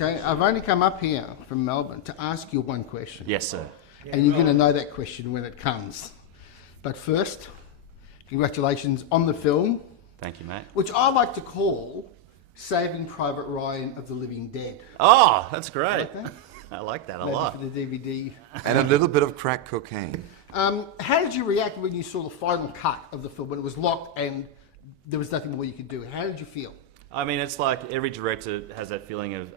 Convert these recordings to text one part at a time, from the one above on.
Okay, I've only come up here from Melbourne to ask you one question. Yes, sir. And you're going to know that question when it comes. But first, congratulations on the film. Thank you, mate. Which I like to call Saving Private Ryan of the Living Dead. Oh, that's great. Like that? I like that a Maybe lot. for the DVD. And a little bit of crack cocaine. How did you react when you saw the final cut of the film, when it was locked and there was nothing more you could do? How did you feel? I mean, it's like every director has that feeling of,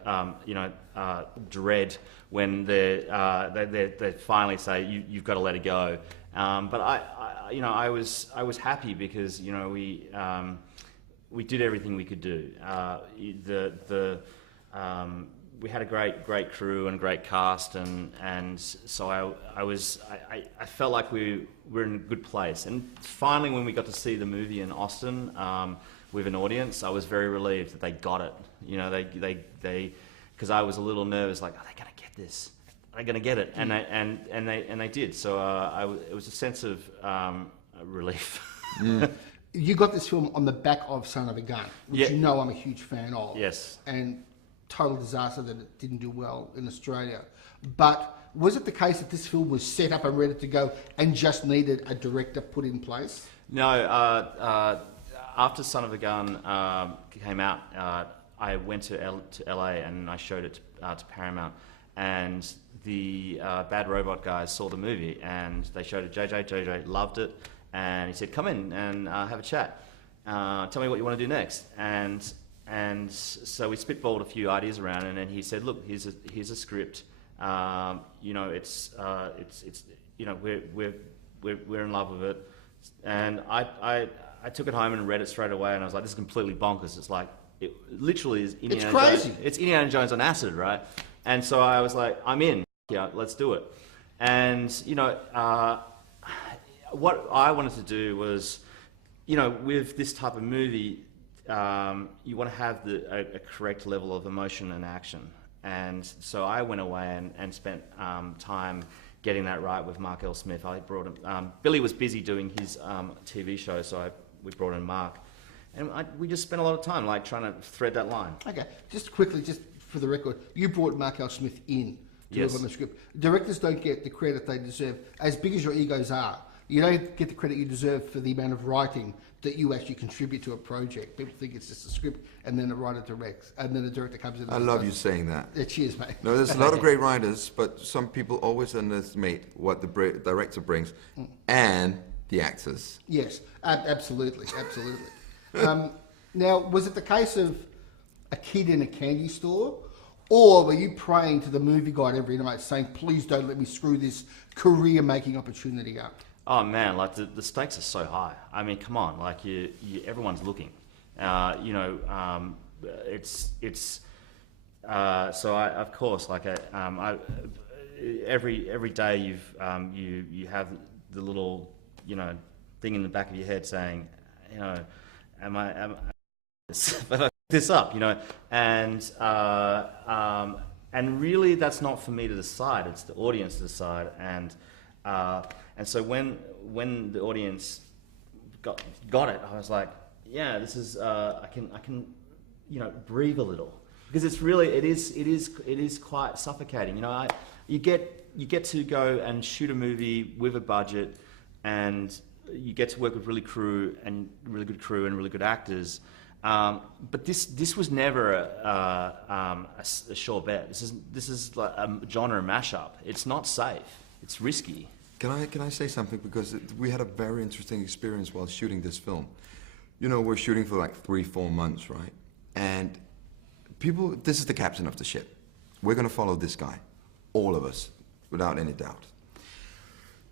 dread when they finally say you've got to let it go. But I was happy because we did everything we could do. We had a great crew and great cast, and so I felt like we were in a good place. And finally, when we got to see the movie in Austin with an audience, I was very relieved that they got it. You know, they because I was a little nervous, like, are they going to get this? Are they going to get it? And they did. So it was a sense of relief. You got this film on the back of Son of a Gun, which you know I'm a huge fan of. Yes. And total disaster that it didn't do well in Australia. But was it the case that this film was set up and ready to go and just needed a director put in place? No, after Son of a Gun came out, I went to LA and I showed it to Paramount, and the Bad Robot guys saw the movie and they showed it to JJ. JJ loved it, and he said, "Come in and have a chat. Tell me what you want to do next." And so we spitballed a few ideas around, and then he said, "Look, here's a script. We're in love with it." And I took it home and read it straight away, and I was like, "This is completely bonkers." It's like it literally is Indiana Jones. It's crazy. It's Indiana Jones on acid, right? And so I was like, "I'm in. Yeah, let's do it." And what I wanted to do was, with this type of movie, you want to have a correct level of emotion and action. And so I went away and spent time getting that right with Mark L. Smith. I brought him. Billy was busy doing his TV show, so we brought in Mark. And we just spent a lot of time trying to thread that line. Okay, just quickly, just for the record, you brought Mark L. Smith in to Yes. work on the script. Directors don't get the credit they deserve. As big as your egos are, you don't get the credit you deserve for the amount of writing that you actually contribute to a project. People think it's just a script, and then the writer directs, and then the director comes in. I love you saying that. Yeah, cheers, mate. No, there's a lot of great writers, but some people always underestimate what the director brings and the actors. Yes, absolutely. Now, was it the case of a kid in a candy store, or were you praying to the movie guide every night saying, "Please don't let me screw this career-making opportunity up"? Oh man, the stakes are so high. I mean, come on, everyone's looking. So I, of course, every day you have the little thing in the back of your head saying, am I but I this up, and really that's not for me to decide. It's the audience to decide, and so when the audience got it, I was like, yeah, this is I can breathe a little, because it is quite suffocating. You get to go and shoot a movie with a budget, and you get to work with really good crew and really good actors. But this was never a sure bet. This is like a genre mashup. It's not safe. It's risky. Can I say something? Because we had a very interesting experience while shooting this film. We're shooting for 3-4 months, right? And this is the captain of the ship. We're going to follow this guy, all of us, without any doubt.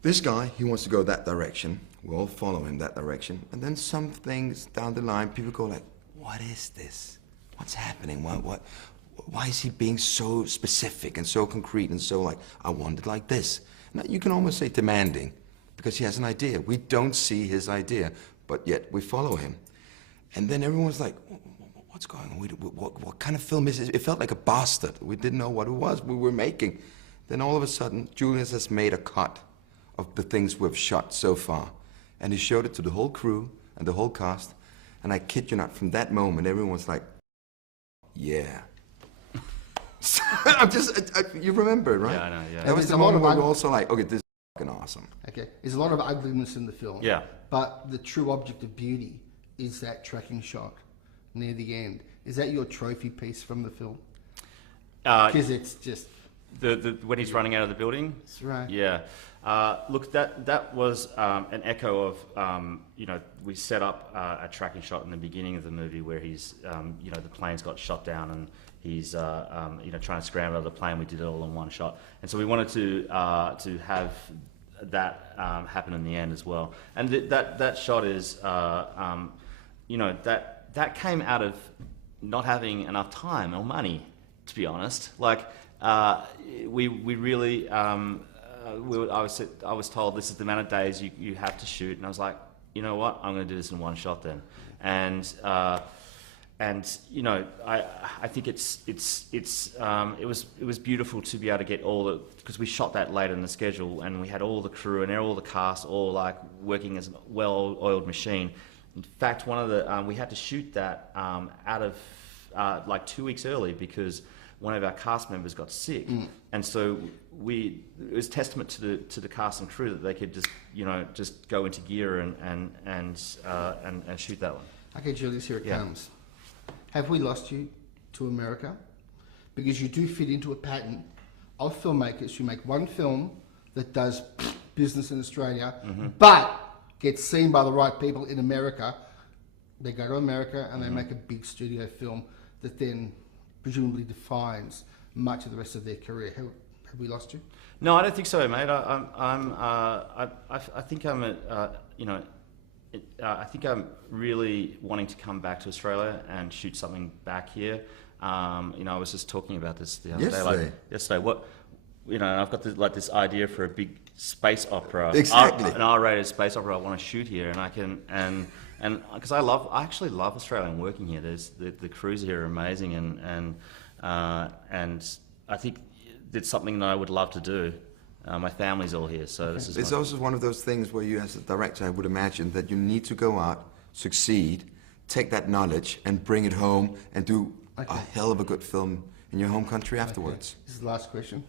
This guy, he wants to go that direction. We all follow him that direction. And then some things down the line, people go like, what is this? What's happening? Why is he being so specific and so concrete and so I want it like this? Now, you can almost say demanding, because he has an idea. We don't see his idea, but yet we follow him. And then everyone's like, what's going on? What kind of film is it? It felt like a bastard. We didn't know what it was we were making. Then all of a sudden, Julius has made a cut of the things we've shot so far. And he showed it to the whole crew and the whole cast. And I kid you not, from that moment, everyone was like, yeah. I'm just, you remember, right? Yeah, I know, yeah. That was There's the a lot moment of where we're ug- also like, okay, this is fucking awesome. Okay, there's a lot of ugliness in the film. Yeah. But the true object of beauty is that tracking shot near the end. Is that your trophy piece from the film? Because it's just... When he's running out of the building? That's right. Yeah. Look, that was an echo of, we set up a tracking shot in the beginning of the movie where he's, the plane's got shot down and he's, trying to scramble out of the plane. We did it all in one shot. And so we wanted to have that happen in the end as well. And that shot is, that came out of not having enough time or money, to be honest. Like, we really, I was told this is the amount of days you have to shoot, and I was like, you know what, I'm going to do this in one shot then. And I think it was beautiful to be able to get all the, because we shot that later in the schedule, and we had all the crew and all the cast all like working as a well-oiled machine. In fact, one of the we had to shoot that out of like 2 weeks early because one of our cast members got sick, and so it was testament to the cast and crew that they could just go into gear and shoot that one. Okay, Julius, here it comes. Have we lost you to America? Because you do fit into a pattern of filmmakers who make one film that does business in Australia, but gets seen by the right people in America. They go to America and they make a big studio film that then presumably defines much of the rest of their career. Have we lost you? No, I don't think so, mate. I think I think I'm really wanting to come back to Australia and shoot something back here. I was just talking about this the other day. Yesterday, I've got this idea for a big space opera, exactly, an R-rated space opera I want to shoot here, and I can and because I actually love Australia and working here. There's the crews here are amazing, and I think it's something that I would love to do. My family's all here, so this is. It's also one of those things where you, as a director, I would imagine that you need to go out, succeed, take that knowledge, and bring it home, and do a hell of a good film in your home country afterwards. This is the last question.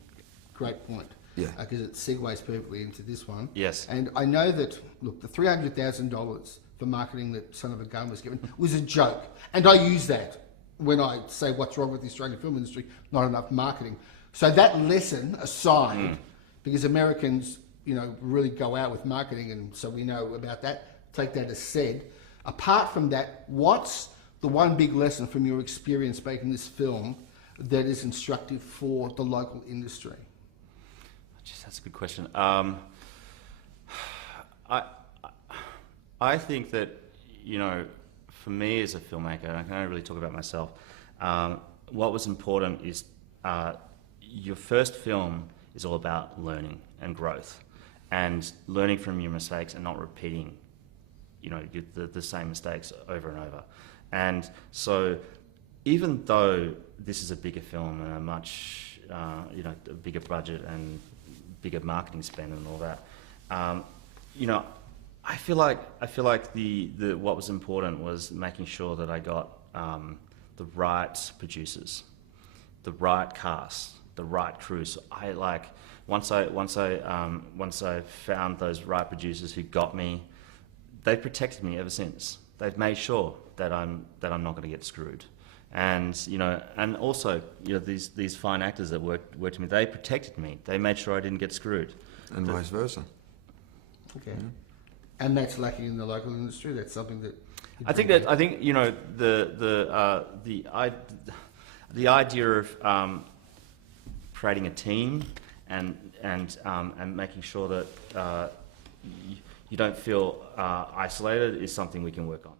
Great point. Yeah. Because it segues perfectly into this one. Yes. And I know that, look, the $300,000 for marketing that Son of a Gun was given was a joke. And I use that when I say what's wrong with the Australian film industry, not enough marketing. So that lesson aside, because Americans, really go out with marketing, and so we know about that, take that as said. Apart from that, what's the one big lesson from your experience making this film that is instructive for the local industry? Jeez, that's a good question. I think that, for me as a filmmaker, and I can only really talk about myself, what was important is your first film is all about learning and growth and learning from your mistakes and not repeating, the same mistakes over and over. And so even though this is a bigger film and a much, a bigger budget and bigger marketing spend and all that, I feel like the what was important was making sure that I got the right producers, the right cast, the right crew. So once I found those right producers who got me, they've protected me ever since. They've made sure that I'm not going to get screwed. And and also these fine actors that worked with me, they protected me. They made sure I didn't get screwed. And vice versa. Okay. And that's lacking in the local industry. That's something that I think the idea of creating a team and making sure that you don't feel isolated is something we can work on.